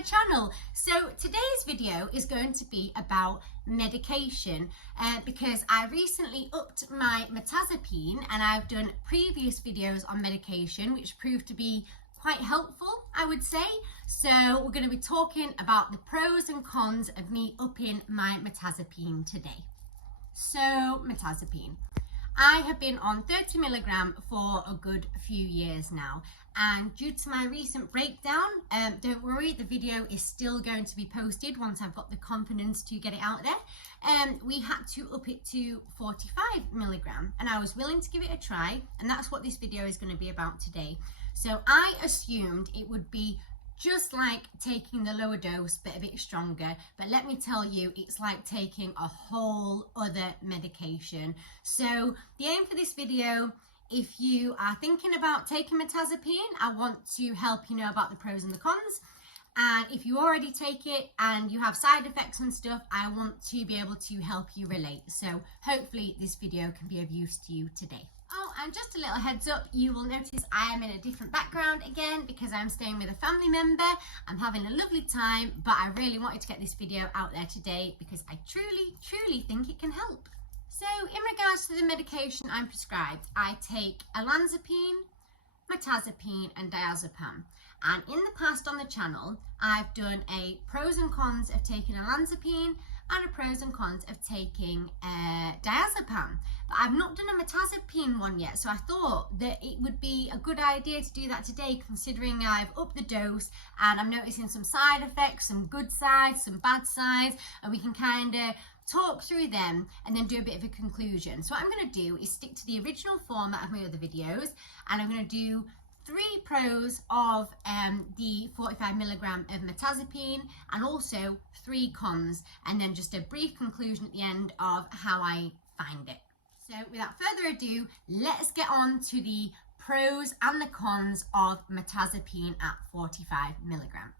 my channel. So today's video is going to be about medication because I recently upped my Mirtazapine, and I've done previous videos on medication which proved to be quite helpful, I would say. So we're going to be talking about the pros and cons of me upping my Mirtazapine today. So Mirtazapine. I have been on 30 milligram for a good few years now, and due to my recent breakdown, don't worry, the video is still going to be posted once I've got the confidence to get it out there. We had to up it to 45 milligram, and I was willing to give it a try, and that's what this video is going to be about today. So I assumed it would be just like taking the lower dose but a bit stronger, but let me tell you, it's like taking a whole other medication. So the aim for this video, if you are thinking about taking Mirtazapine, I want to help you know about the pros and the cons. And if you already take it and you have side effects and stuff, I want to be able to help you relate. So hopefully this video can be of use to you today. Oh, and just a little heads up, you will notice I am in a different background again because I'm staying with a family member. I'm having a lovely time, but I really wanted to get this video out there today because I truly think it can help. So in regards to the medication I'm prescribed, I take olanzapine, mirtazapine and diazepam. And in the past on the channel, I've done a pros and cons of taking olanzapine and a pros and cons of taking diazepam. But I've not done a mirtazapine one yet, so I thought that it would be a good idea to do that today, considering I've upped the dose and I'm noticing some side effects, some good sides, some bad sides, and we can kind of talk through them and then do a bit of a conclusion. So what I'm going to do is stick to the original format of my other videos, and I'm going to do 3 pros of the 45 milligram of mirtazapine and also 3 cons, and then just a brief conclusion at the end of how I find it. So without further ado, let's get on to the pros and the cons of mirtazapine at 45 milligram.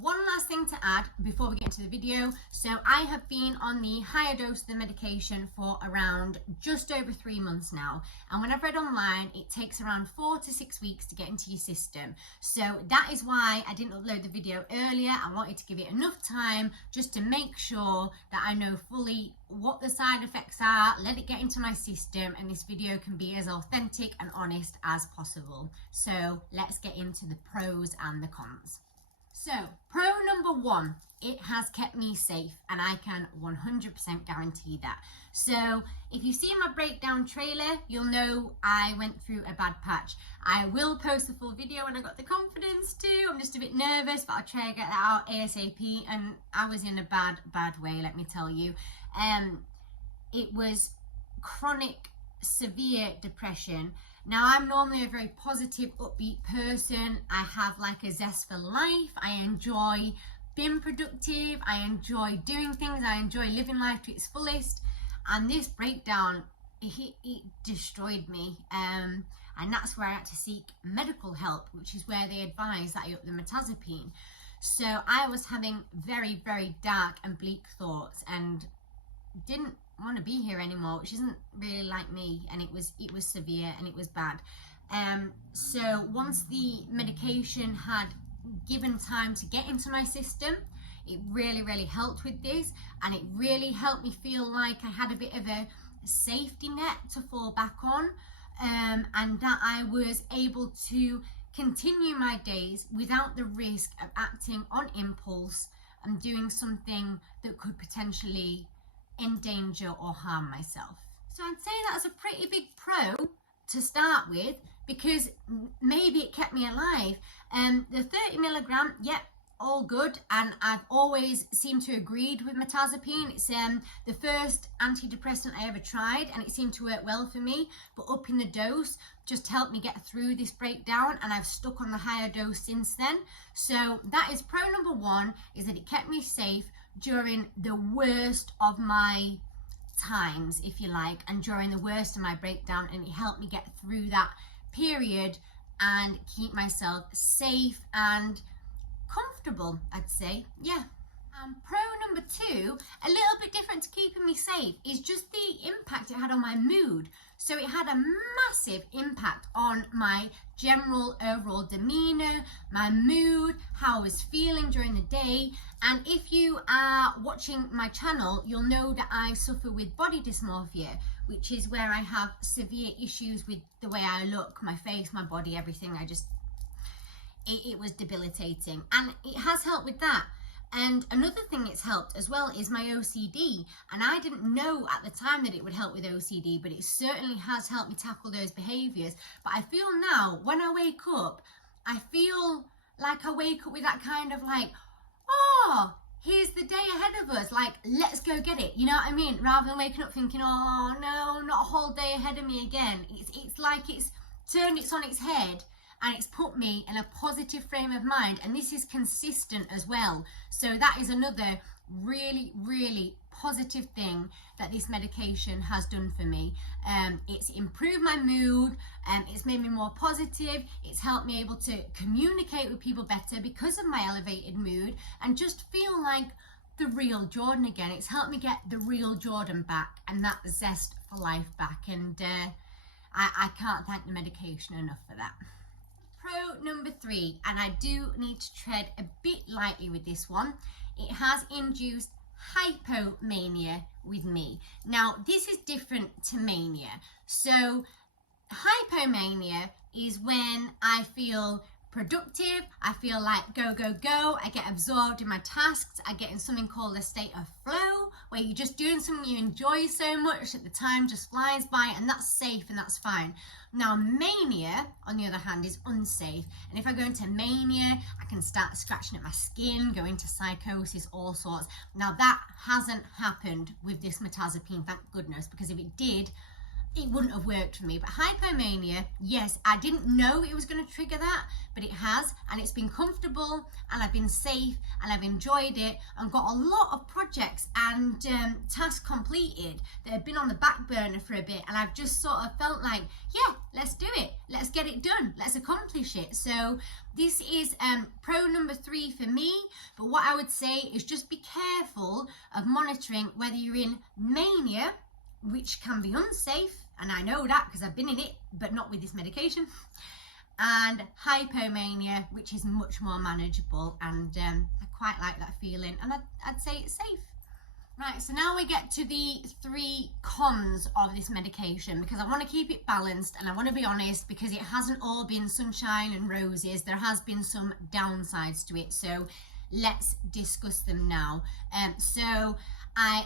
One last thing to add before we get into the video. So I have been on the higher dose of the medication for around just over 3 months now. And when I've read online, it takes around 4 to 6 weeks to get into your system. So that is why I didn't upload the video earlier. I wanted to give it enough time just to make sure that I know fully what the side effects are, let it get into my system, and this video can be as authentic and honest as possible. So let's get into the pros and the cons. So, pro number 1, it has kept me safe, and I can 100% guarantee that. So, if you see my breakdown trailer, you'll know I went through a bad patch. I will post the full video when I got the confidence to. I'm just a bit nervous, but I'll try to get that out ASAP, and I was in a bad way, let me tell you. It was chronic, severe depression. Now, I'm normally a very positive, upbeat person. I have like a zest for life. I enjoy being productive. I enjoy doing things. I enjoy living life to its fullest. And this breakdown, it destroyed me. And that's where I had to seek medical help, which is where they advised that I up the mirtazapine. So I was having very dark and bleak thoughts and didn't want to be here anymore, which isn't really like me, and it was severe and it was bad. So once the medication had given time to get into my system, it really helped with this, and it really helped me feel like I had a bit of a safety net to fall back on, and that I was able to continue my days without the risk of acting on impulse and doing something that could potentially endanger or harm myself. So I'd say that's a pretty big pro to start with, because maybe it kept me alive. The 30 milligram, yep, all good, and I've always seemed to agreed with mirtazapine. It's the first antidepressant I ever tried, and it seemed to work well for me, but upping the dose just helped me get through this breakdown, and I've stuck on the higher dose since then. So that is pro number 1, is that it kept me safe during the worst of my times, if you like, and during the worst of my breakdown, and it helped me get through that period and keep myself safe and comfortable, I'd say. Yeah. Pro number 2, a little bit different to keeping me safe, is just the impact it had on my mood. So it had a massive impact on my general overall demeanor, my mood, how I was feeling during the day. And if you are watching my channel, you'll know that I suffer with body dysmorphia, which is where I have severe issues with the way I look, my face, my body, everything. It was debilitating, and it has helped with that. And another thing it's helped as well is my OCD. And I didn't know at the time that it would help with OCD, but it certainly has helped me tackle those behaviours. But I feel now, when I wake up, I feel like I wake up with that kind of like, oh, here's the day ahead of us, like, let's go get it. You know what I mean? Rather than waking up thinking, oh no, not a whole day ahead of me again. It's like it's turned it on its head, and it's put me in a positive frame of mind, and this is consistent as well. So that is another really, really positive thing that this medication has done for me. It's improved my mood, it's made me more positive, it's helped me able to communicate with people better because of my elevated mood, and just feel like the real Jordan again. It's helped me get the real Jordan back, and that zest for life back, and I can't thank the medication enough for that. Pro number 3, and I do need to tread a bit lightly with this one. It has induced hypomania with me. Now, this is different to mania. So, hypomania is when I feel productive, I feel like go, go, go, I get absorbed in my tasks, I get in something called a state of flow, where you're just doing something you enjoy so much that the time just flies by, and that's safe and that's fine. Now, mania, on the other hand, is unsafe, and if I go into mania, I can start scratching at my skin, go into psychosis, all sorts. Now, that hasn't happened with this mirtazapine, thank goodness, because if it did, it wouldn't have worked for me. But hypomania, yes, I didn't know it was going to trigger that, but it has, and it's been comfortable, and I've been safe, and I've enjoyed it, and got a lot of projects and tasks completed that have been on the back burner for a bit, and I've just sort of felt like, yeah, let's do it, let's get it done, let's accomplish it. So this is pro number 3 for me. But what I would say is just be careful of monitoring whether you're in mania, which can be unsafe, and I know that because I've been in it, but not with this medication, and hypomania, which is much more manageable, and I quite like that feeling, and I'd say it's safe. Right, so now we get to the 3 cons of this medication, because I want to keep it balanced, and I want to be honest, because it hasn't all been sunshine and roses. There has been some downsides to it, so let's discuss them now.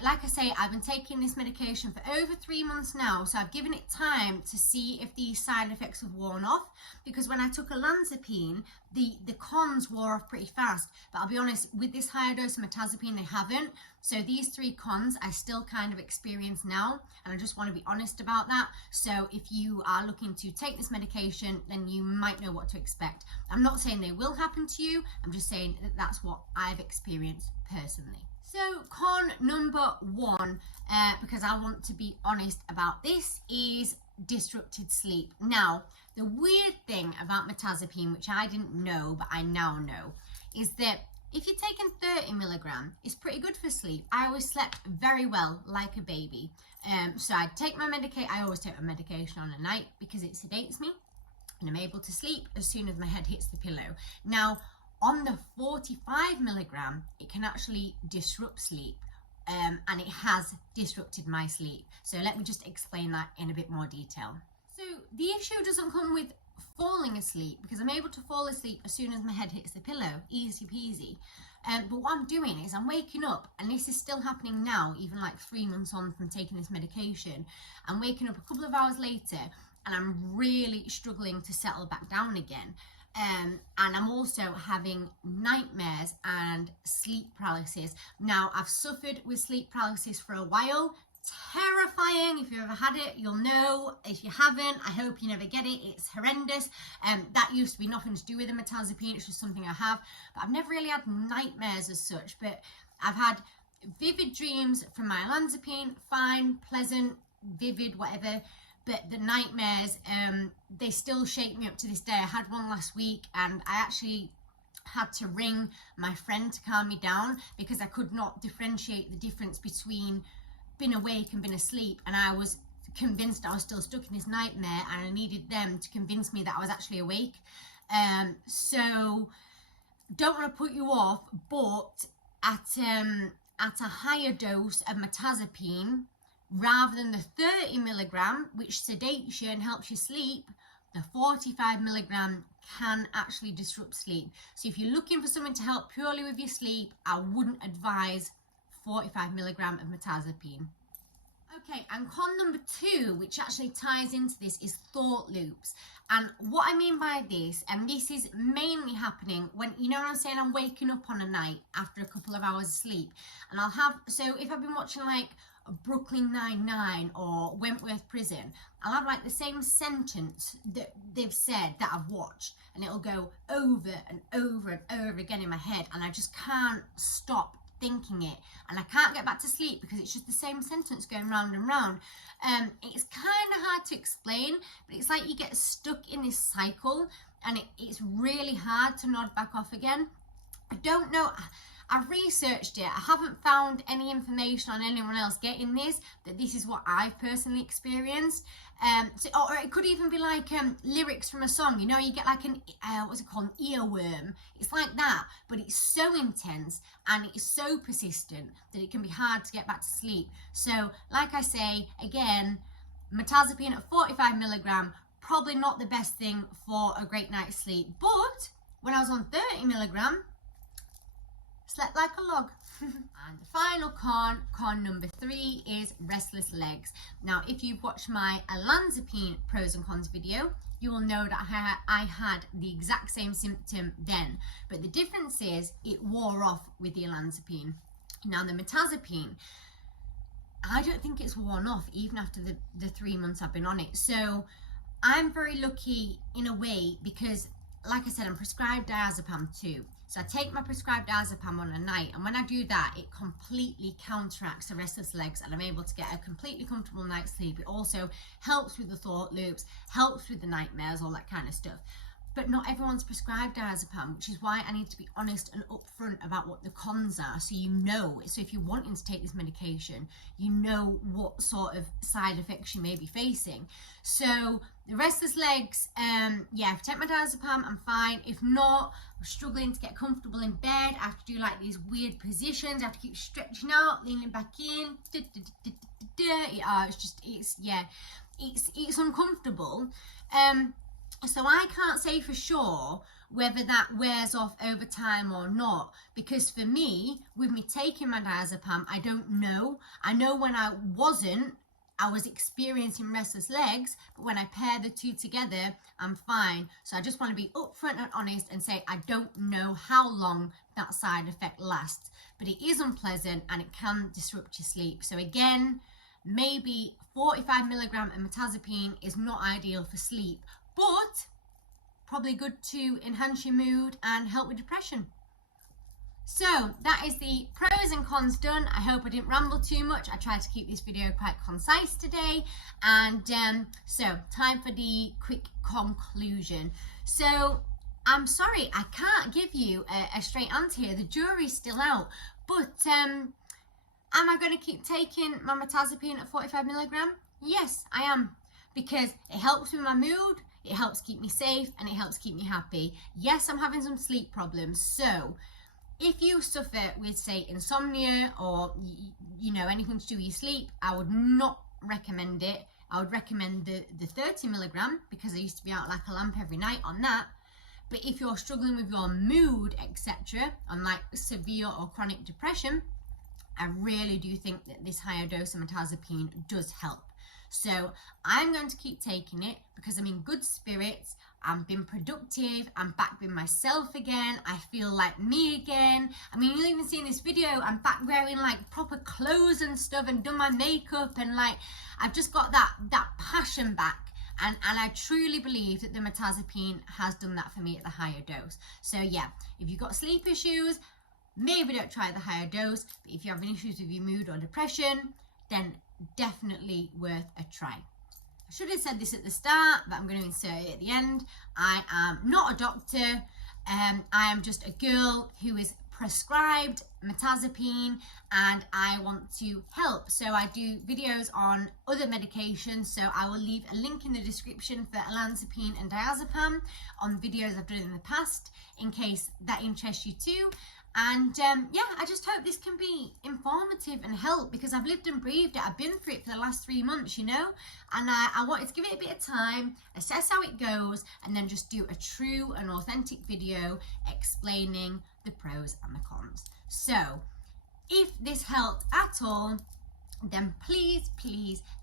Like I say, I've been taking this medication for over 3 months now, so I've given it time to see if these side effects have worn off, because when I took olanzapine, the cons wore off pretty fast. But I'll be honest, with this higher dose of mirtazapine, they haven't. So these 3 cons I still kind of experience now, and I just want to be honest about that. So if you are looking to take this medication, then you might know what to expect. I'm not saying they will happen to you, I'm just saying that that's what I've experienced personally. So con number 1, because I want to be honest about this, is disrupted sleep. Now, the weird thing about mirtazapine, which I didn't know, but I now know, is that if you're taking 30 milligram, it's pretty good for sleep. I always slept very well, like a baby. So I always take my medication on at night because it sedates me, and I'm able to sleep as soon as my head hits the pillow. Now, on the 45 milligram, it can actually disrupt sleep, and it has disrupted my sleep. So let me just explain that in a bit more detail. So the issue doesn't come with falling asleep, because I'm able to fall asleep as soon as my head hits the pillow, easy peasy. But what I'm doing is I'm waking up, and this is still happening now, even like 3 months on from taking this medication. I'm waking up a couple of hours later, and I'm really struggling to settle back down again. And I'm also having nightmares and sleep paralysis. Now, I've suffered with sleep paralysis for a while. Terrifying. If you've ever had it, you'll know. If you haven't, I hope you never get it. It's horrendous. That used to be nothing to do with the mirtazapine. It's just something I have. But I've never really had nightmares as such. But I've had vivid dreams from my olanzapine. Fine, pleasant, vivid, whatever. But the nightmares, they still shake me up to this day. I had one last week, and I actually had to ring my friend to calm me down, because I could not differentiate the difference between being awake and being asleep. And I was convinced I was still stuck in this nightmare, and I needed them to convince me that I was actually awake. So don't want to put you off, but at a higher dose of mirtazapine, rather than the 30 milligram, which sedates you and helps you sleep, the 45 milligram can actually disrupt sleep. So if you're looking for something to help purely with your sleep, I wouldn't advise 45 milligram of mirtazapine. Okay, and con number 2, which actually ties into this, is thought loops. And what I mean by this, and this is mainly happening when, you know what I'm saying, I'm waking up on a night after a couple of hours of sleep, and I'll have, so if I've been watching like Brooklyn Nine-Nine or Wentworth Prison, I'll have like the same sentence that they've said that I've watched, and it'll go over and over and over again in my head, and I just can't stop thinking it, and I can't get back to sleep because it's just the same sentence going round and round. It's kind of hard to explain, but it's like you get stuck in this cycle, and it's really hard to nod back off again. I don't know, I've researched it, I haven't found any information on anyone else getting this, that this is what I've personally experienced. Or it could even be like lyrics from a song, you know, you get like an, what's it called, an earworm. It's like that, but it's so intense and it's so persistent that it can be hard to get back to sleep. So like I say, again, mirtazapine at 45 milligram, probably not the best thing for a great night's sleep. But when I was on 30 milligram, slept like a log. And the final con number 3 is restless legs. Now, if you've watched my olanzapine pros and cons video, you will know that I had the exact same symptom then, but the difference is it wore off with the olanzapine. Now the mirtazapine, I don't think it's worn off even after the 3 months I've been on it. So I'm very lucky in a way because, like I said, I'm prescribed diazepam too. So I take my prescribed diazepam on a night, and when I do that, it completely counteracts the restless legs, and I'm able to get a completely comfortable night's sleep. It also helps with the thought loops, helps with the nightmares, all that kind of stuff. But not everyone's prescribed diazepam, which is why I need to be honest and upfront about what the cons are, so you know. So if you're wanting to take this medication, you know what sort of side effects you may be facing. So the restless legs, yeah, if I take my diazepam, I'm fine. If not, I'm struggling to get comfortable in bed. I have to do like these weird positions. I have to keep stretching out, leaning back in. It's uncomfortable. So I can't say for sure whether that wears off over time or not, because for me, with me taking my diazepam, I don't know. I know when I wasn't, I was experiencing restless legs, but when I pair the two together, I'm fine. So I just want to be upfront and honest and say I don't know how long that side effect lasts, but it is unpleasant and it can disrupt your sleep. So again, maybe 45 milligram of mirtazapine is not ideal for sleep, but probably good to enhance your mood and help with depression. So that is the pros and cons done. I hope I didn't ramble too much. I tried to keep this video quite concise today. And so time for the quick conclusion. So I'm sorry, I can't give you a straight answer here. The jury's still out. But am I going to keep taking my mirtazapine at 45 milligram? Yes, I am. Because it helps with my mood, it helps keep me safe, and it helps keep me happy. Yes, I'm having some sleep problems. So if you suffer with, say, insomnia or, you know, anything to do with your sleep, I would not recommend it. I would recommend the 30 milligram because I used to be out like a lamp every night on that. But if you're struggling with your mood, etc., on like severe or chronic depression, I really do think that this higher dose of mirtazapine does help. So I'm going to keep taking it because I'm in good spirits. I've been productive. I'm back with myself again. I feel like me again. I mean, you'll even see in this video, I'm back wearing like proper clothes and stuff and done my makeup, and like I've just got that passion back. And I truly believe that the mirtazapine has done that for me at the higher dose. So yeah, if you've got sleep issues, maybe don't try the higher dose. But if you're having issues with your mood or depression, then definitely worth a try. I should have said this at the start, but I'm going to insert it at the end. I am not a doctor. I am just a girl who is prescribed Mirtazapine and I want to help. So I do videos on other medications, so I will leave a link in the description for olanzapine and diazepam on videos I've done in the past in case that interests you too. And yeah, I just hope this can be informative and help, because I've lived and breathed it. I've been through it for the last 3 months, you know, and I wanted to give it a bit of time, assess how it goes, and then just do a true and authentic video explaining the pros and the cons. So if this helped at all, then please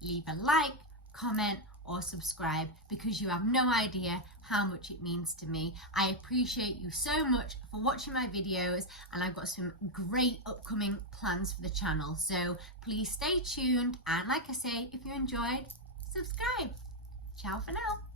leave a like, comment, or subscribe, because you have no idea how much it means to me. I appreciate you so much for watching my videos, and I've got some great upcoming plans for the channel, so please stay tuned, and like I say, if you enjoyed, subscribe. Ciao for now.